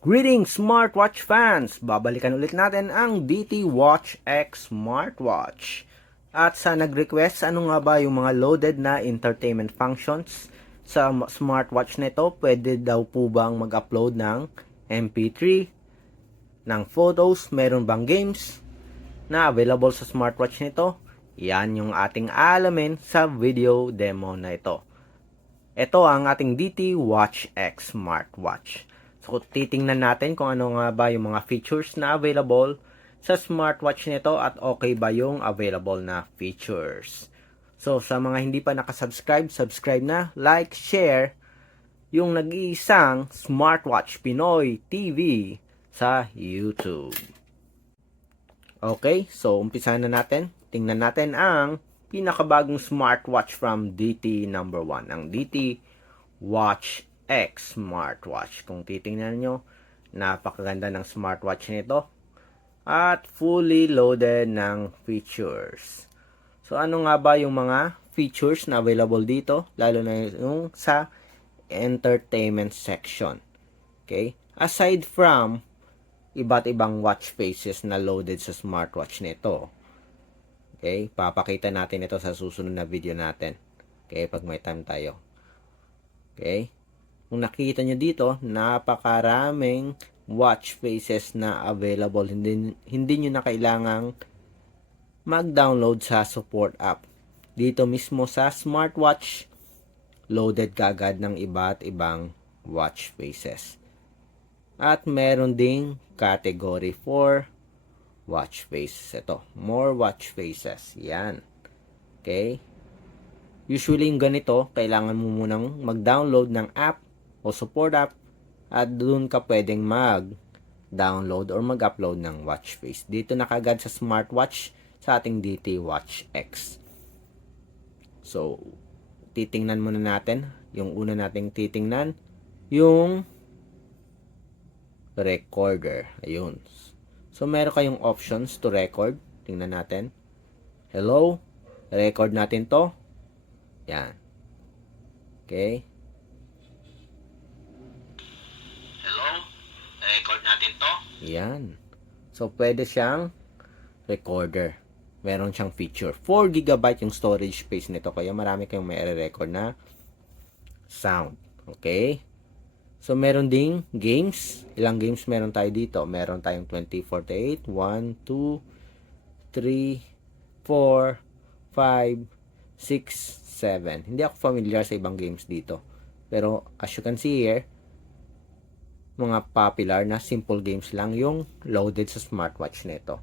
Greetings smartwatch fans! Babalikan ulit natin ang DT Watch X smartwatch. At sa nag-request, ano nga ba yung mga loaded na entertainment functions sa smartwatch nito? Pwede daw po bang mag-upload ng MP3, ng photos, meron bang games na available sa smartwatch nito? Yan yung ating alamin sa video demo na ito. Ito ang ating DT Watch X smartwatch. So, titingnan natin kung ano nga ba yung mga features na available sa smartwatch nito at okay ba yung available na features. So, sa mga hindi pa nakasubscribe, subscribe na, like, share yung nag-iisang Smartwatch Pinoy TV sa YouTube. Okay, so umpisa na natin. Tingnan natin ang pinakabagong smartwatch from DT number 1, ang DT Watch X smartwatch. Kung titingnan nyo, napakaganda ng smartwatch nito at fully loaded ng features. So ano nga ba yung mga features na available dito, lalo na yung sa entertainment section. Okay? Aside from iba't ibang watch faces na loaded sa smartwatch nito. Okay? Papakita natin ito sa susunod na video natin. Okay? Pag may time tayo. Okay? Kung nakikita nyo dito, napakaraming watch faces na available. Hindi, hindi nyo na kailangang mag-download sa support app. Dito mismo sa smartwatch, loaded kagad ng iba't ibang watch faces. At meron ding category for watch faces. Ito, more watch faces. Yan. Okay? Usually yung ganito, kailangan mo munang mag-download ng app o support app at doon ka pwedeng mag-download or mag-upload ng watch face. Dito na kagad sa smartwatch sa ating DT Watch X. So, titingnan muna natin. Yung una nating titingnan, yung recorder. Ayun. So, meron kayong options to record. Tingnan natin. Hello? Record natin to. Yan. Okay. Hello? Record natin to? Yan. So, pwede siyang recorder. Meron siyang feature. 4 GB yung storage space nito. Kaya marami kayong may record na sound. Okay? So, meron ding games. Ilang games meron tayo dito? Meron tayong 2048. 1, 2, 3, 4, 5, 6, 7. Hindi ako familiar sa ibang games dito. Pero, as you can see here, mga popular na simple games lang yung loaded sa smartwatch nito.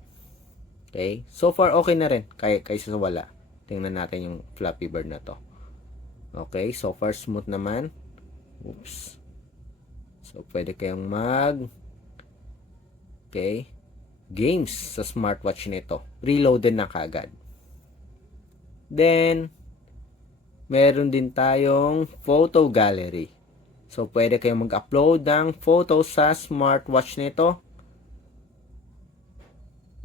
Okay? So far, okay na rin. Kaya, kaysa sa wala. Tingnan natin yung Flappy Bird na to. Okay? So far, smooth naman. Oops. So, pwede kayong mag okay, games sa smartwatch nito. Reloaded na kagad. Then, meron din tayong photo gallery. So, pwede kayong mag-upload ng photos sa smartwatch nito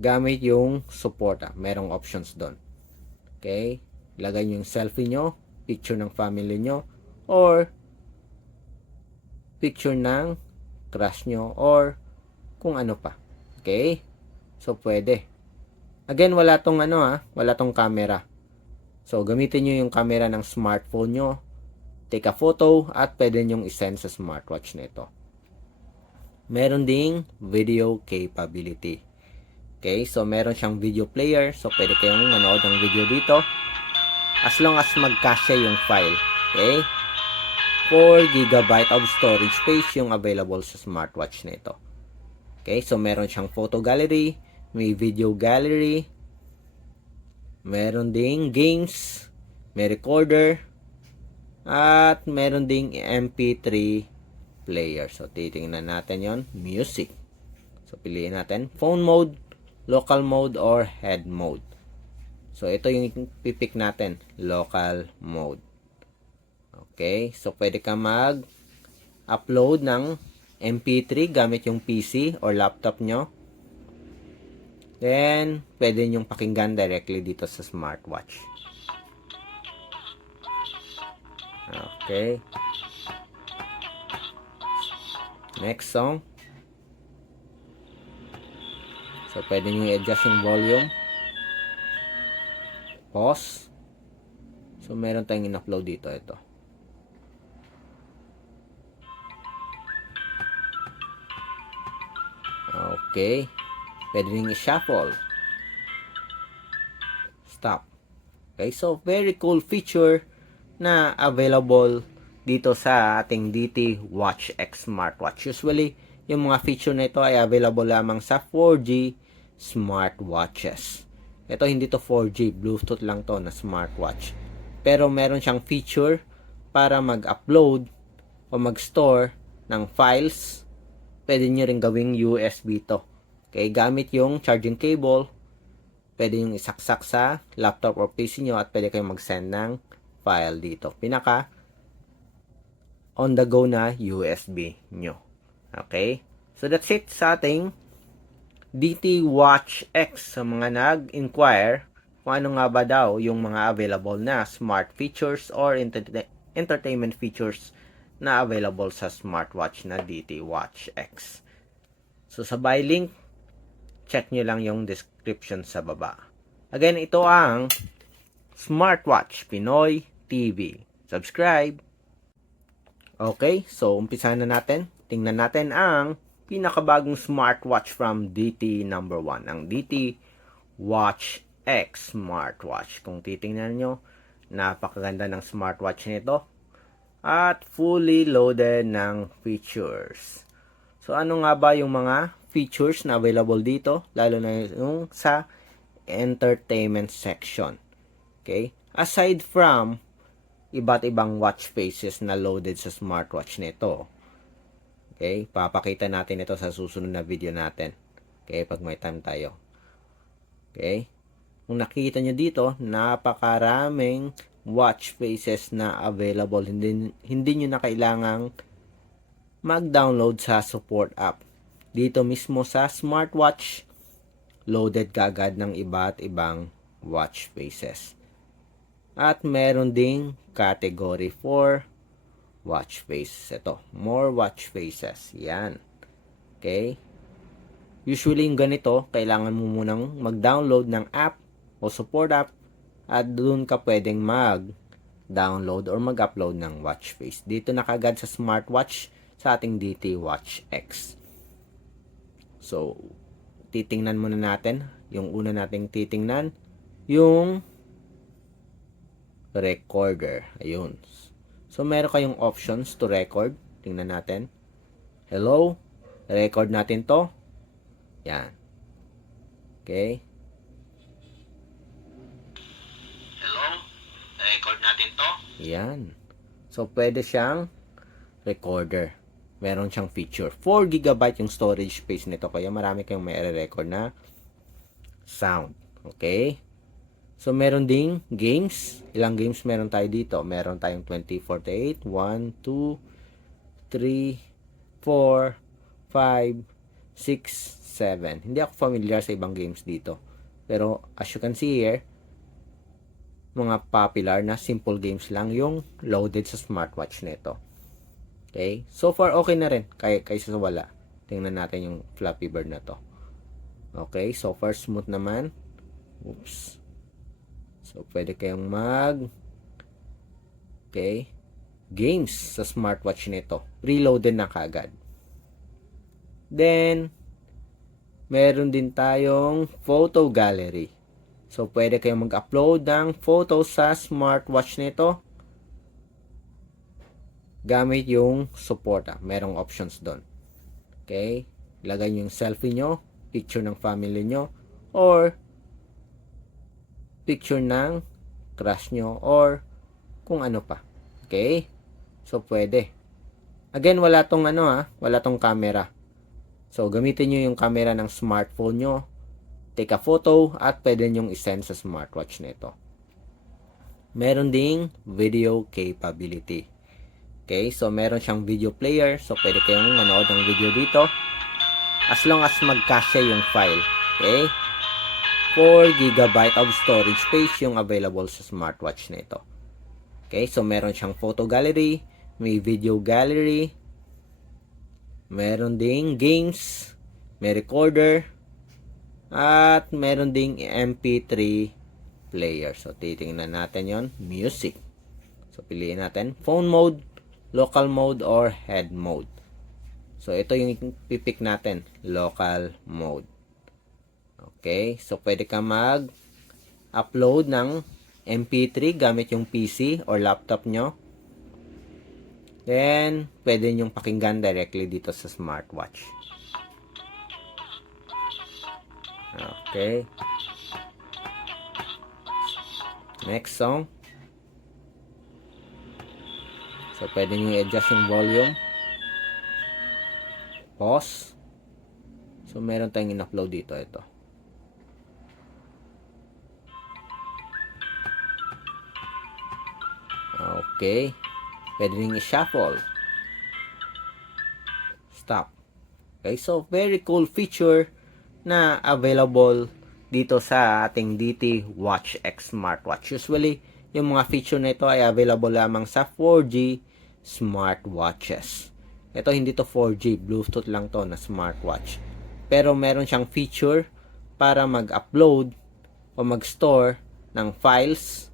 gamit yung support. Ah. Merong options doon. Okay? Ilagay nyo yung selfie nyo, picture ng family nyo, or picture ng crush nyo, or kung ano pa. Okay? So, pwede. Again, wala tong ano ah, wala tong camera. So, gamitin nyo yung camera ng smartphone nyo take a photo at pwede nyong isend sa smartwatch nito. Meron ding video capability. Okay, so meron siyang video player. So, pwede kayong manood ng video dito. As long as magkasya yung file. Okay? 4 GB of storage space yung available sa smartwatch nito. Okay, so meron siyang photo gallery, may video gallery, meron ding games, may recorder, at meron ding MP3 player. So, titingnan natin yon Music. So, piliin natin phone mode, local mode, or head mode. So, ito yung pipick natin. Local mode. Okay. So, pwede ka mag-upload ng MP3 gamit yung PC or laptop nyo. Then, pwede nyong pakinggan directly dito sa smartwatch. Okay. Next song. So, pwede nyo i-adjust yung volume. Pause. So, meron tayong in-upload dito. Ito. Okay. Pwede rin i-shuffle. Stop. Okay, so very cool feature na available dito sa ating DT Watch X smartwatch. Usually, yung mga feature na ito ay available lamang sa 4G smartwatches. Ito hindi to 4G, Bluetooth lang to na smartwatch. Pero meron siyang feature para mag-upload o mag-store ng files. Pwede nyo rin gawing USB to. Okay, gamit yung charging cable, pwede yung isaksak sa laptop or PC nyo at pwede kayong mag-send ng file dito. Pinaka on the go na USB nyo. Okay? So that's it sa ating DT Watch X sa mga nag-inquire kung ano nga ba daw yung mga available na smart features or enter- entertainment features na available sa smartwatch na DT Watch X. So sa buy link, check nyo lang yung description sa baba. Again, ito ang Smartwatch Pinoy TV. Subscribe! Okay, so umpisa na natin. Tingnan natin ang pinakabagong smartwatch from DT number 1, ang DT Watch X smartwatch. Kung titingnan nyo, napakaganda ng smartwatch nito at fully loaded ng features. So ano nga ba yung mga features na available dito, lalo na yung sa entertainment section. Okay? Aside from iba't ibang watch faces na loaded sa smartwatch nito. Okay? Papakita natin ito sa susunod na video natin. Okay? Pag may time tayo. Okay? Kung nakita nyo dito, napakaraming watch faces na available. Hindi, hindi nyo na kailangang mag-download sa support app. Dito mismo sa smartwatch, loaded kagad ng iba't ibang watch faces. At meron ding category for watch faces. Ito, more watch faces. Yan. Okay? Usually yung ganito, kailangan mo munang mag-download ng app o support app at doon ka pwedeng mag-download or mag-upload ng watch face. Dito na kagad sa smartwatch sa ating DT Watch X. So, titingnan muna natin. Yung una nating titingnan, yung recorder. Ayun. So, meron kayong options to record. Tingnan natin. Hello? Record natin to. Yan. Okay. Hello? Record natin to? Yan. So, pwede siyang recorder. Meron siyang feature. 4 GB yung storage space nito. Kaya marami kayong may record na sound. Okay? So, meron ding games. Ilang games meron tayo dito? Meron tayong 2048. 1, 2, 3, 4, 5, 6, 7. Hindi ako familiar sa ibang games dito. Pero, as you can see here, mga popular na simple games lang yung loaded sa smartwatch nito. Okay? So far, okay na rin. Kay, kaysa sa wala. Tingnan natin yung Flappy Bird na to. Okay? So far, smooth naman. Oops. So, pwede kayong mag Okay? Games sa smartwatch nito. Reloaded na kagad. Then, meron din tayong photo gallery. So, pwede kayong mag-upload ng photos sa smartwatch nito gamit yung support. Ah. Merong options doon. Okay? Lagay nyo yung selfie nyo, picture ng family nyo, or picture ng crush nyo, or kung ano pa. Okay? So, pwede. Again, wala tong ano ha, wala tong camera. So, gamitin nyo yung camera ng smartphone nyo, take a photo, at pwede nyong isend sa smartwatch nito. Meron ding video capability. Okay, so meron siyang video player. So, pwede kayong manood ng video dito. As long as magkasya yung file. Okay? 4 GB of storage space yung available sa smartwatch nito. Okay, so meron siyang photo gallery, may video gallery, meron ding games, may recorder, At meron ding MP3 player. So, titingnan natin yon Music. So, piliin natin phone mode, local mode, or head mode. So, ito yung pipick natin. Local mode. Okay. So, pwede ka mag-upload ng MP3 gamit yung PC or laptop nyo. Then, pwede nyong pakinggan directly dito sa smartwatch. Okay. Next song. So, pwede nyo i-adjust yung volume. Pause. So, meron tayong in-upload dito. Ito. Okay. Pwede rin i-shuffle. Stop. Okay, so very cool feature na available dito sa ating DT Watch X smartwatch. Usually, yung mga feature na ito ay available lamang sa 4G smartwatches. Ito hindi to 4G, Bluetooth lang to na smartwatch. Pero meron siyang feature para mag-upload o mag-store ng files.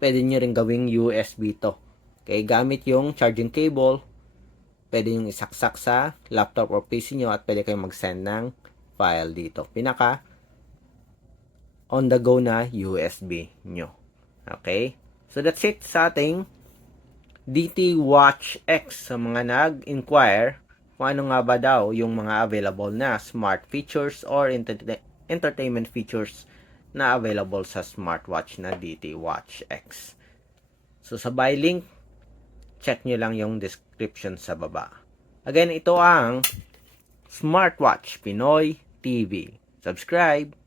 Pwede nyo rin gawing USB to. Okay, gamit yung charging cable, pwede yung isaksak sa laptop or PC nyo at pwede kayong mag-send ng file dito. Pinaka on the go na USB nyo. Okay? So that's it sa ating DT Watch X sa mga nag-inquire kung ano nga ba daw yung mga available na smart features or enter- entertainment features na available sa smartwatch na DT Watch X. So sa buy link, check nyo lang yung description sa baba. Again, ito ang Smartwatch Pinoy TV. Subscribe!